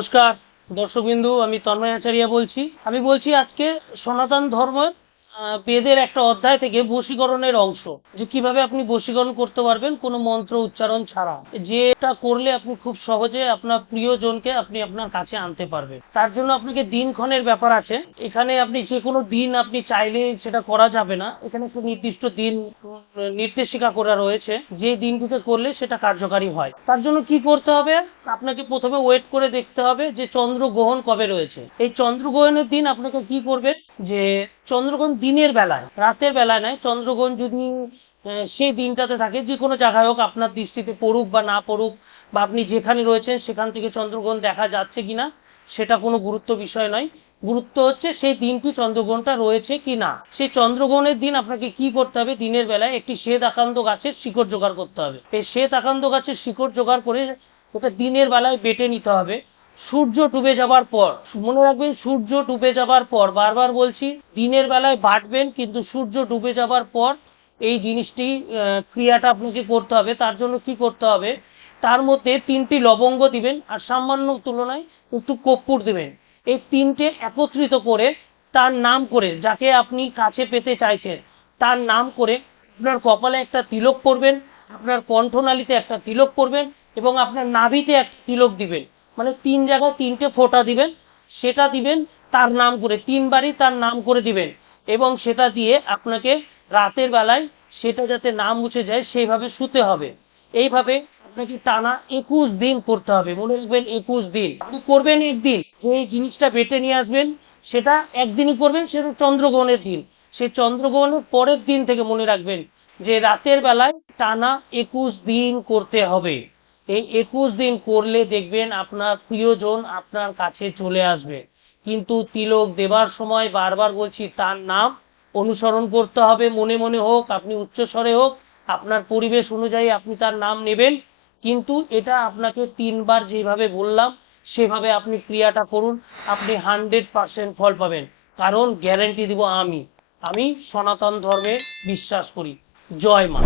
নমস্কার দর্শকবিন্দু, আমি তন্ময় আচার্য বলছি আজকে সনাতন ধর্মের বেদের একটা অধ্যায় থেকে বশীকরণের অংশ, যে কিভাবে আপনি বশীকরণ করতে পারবেন কোনো মন্ত্র উচ্চারণ ছাড়া, যেটা করলে আপনি খুব সহজে আপনার প্রিয়জনকে আপনি আপনার কাছে আনতে পারবেন। তার জন্য আপনাকে দিনক্ষণের ব্যাপার আছে। এখানে আপনি যে কোনো দিন আপনি চাইলে সেটা করা যাবে না, এখানে একটা নির্দিষ্ট দিন নির্দেশিকা করা রয়েছে, যে দিনটিতে করলে সেটা কার্যকারী হয়। তার জন্য কি করতে হবে, আপনাকে প্রথমে ওয়েট করে দেখতে হবে যে চন্দ্রগ্রহণ কবে রয়েছে। এই চন্দ্রগ্রহণের দিন আপনাকে কি করবেন, যে চন্দ্রগ্রহণ দিনের বেলায়, রাতের বেলায় নয়, চন্দ্রগ্রহণ যদি সেই দিনটাতে থাকে, যে কোনো জায়গায় হোক, আপনার দৃষ্টিতে পড়ুক বা না পড়ুক, বা আপনি যেখানে রয়েছেন সেখান থেকে চন্দ্রগ্রহণ দেখা যাচ্ছে কিনা সেটা কোনো গুরুত্ব বিষয় নয়। গুরুত্ব হচ্ছে সেই দিনটি চন্দ্রগ্রহণটা রয়েছে কি না। সেই চন্দ্রগ্রহণের দিন আপনাকে কি করতে হবে, দিনের বেলায় একটি শ্বেত আকান্দ গাছের শিকড় জোগাড় করতে হবে। এই শ্বেত আকান্দ গাছের শিকড় জোগাড় করে ওটা দিনের বেলায় বেটে নিতে হবে। সূর্য ডুবে যাবার পর, মনে রাখবেন সূর্য ডুবে যাবার পর, বারবার বলছি, দিনের বেলায় বাটবেন কিন্তু সূর্য ডুবে যাবার পর এই জিনিসটি ক্রিয়াটা আপনাকে করতে হবে। তার জন্য কি করতে হবে, তার মধ্যে 3টি লবঙ্গ দিবেন আর সামান্য তুলনায় একটু কর্পূর দিবেন। এই 3টে একত্রিত করে তার নাম করে, যাকে আপনি কাছে পেতে চাইছেন তার নাম করে আপনার কপালে একটা তিলক পরবেন, আপনার কণ্ঠনালীতে একটা তিলক পরবেন এবং আপনার নাভিতে একটা তিলক দিবেন। মানে 3 জায়গায় 3টে ফোঁটা দিবেন, সেটা দিবেন তার নাম করে, 3বারই তার নাম করে দিবেন। এবং সেটা দিয়ে আপনাকে রাতের বেলায় সেটা যাতে না মুছে যায় সেইভাবে শুতে হবে। এইভাবে আপনাকে টানা 21 দিন করতে হবে। মনে রাখবেন 21 দিন আপনি করবেন। একদিন যে জিনিসটা বেটে নিয়ে আসবেন সেটা একদিনই করবেন, সেটা চন্দ্রগ্রহণের দিন। সেই চন্দ্রগ্রহণের পরের দিন থেকে মনে রাখবেন যে রাতের বেলায় টানা 21 দিন করতে হবে। এই 21 দিন করলে দেখবেন আপনার প্রিয়জন আপনার কাছে চলে আসবে। কিন্তু তিলক দেবার সময় বারবার বলছি, তার নাম অনুসরণ করতে হবে। মনে মনে হোক, আপনি উচ্চস্বরে হোক, আপনার পরিবেশ অনুযায়ী আপনি তার নাম নেবেন। কিন্তু এটা আপনাকে 3বার যেভাবে বললাম সেভাবে আপনি ক্রিয়াটা করুন, আপনি 100% ফল পাবেন। কারণ গ্যারান্টি দিব আমি সনাতন ধর্মে বিশ্বাস করি। জয় মা।